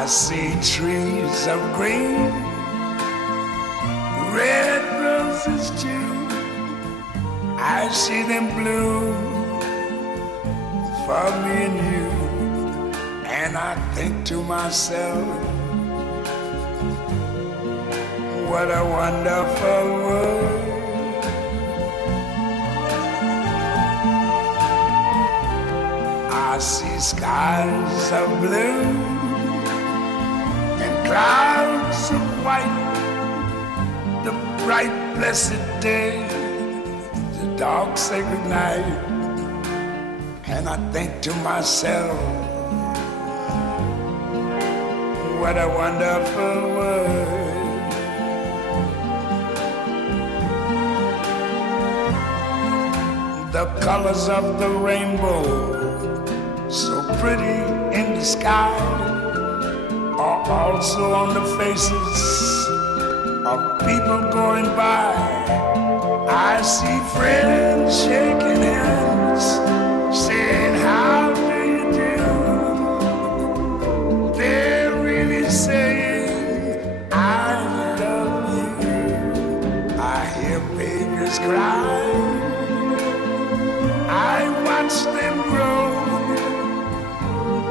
I see trees of green, red roses too. I see them bloom for me and you. And I think to myself, what a wonderful world. I see skies of blue and clouds of white, the bright blessed day, the dark sacred night. And I think to myself, what a wonderful world. The colors of the rainbow, so pretty in the sky, are also on the faces of people going by. I see friends shaking hands, saying, how do you do? They're really saying, I love you. I hear babies cry, I watch them grow.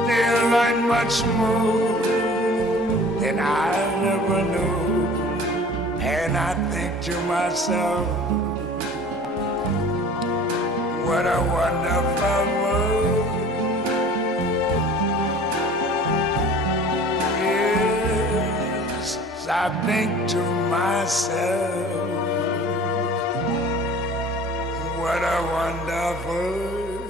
They'll learn much more than I never knew. And I think to myself, what a wonderful world. Yes, I think to myself, what a wonderful world.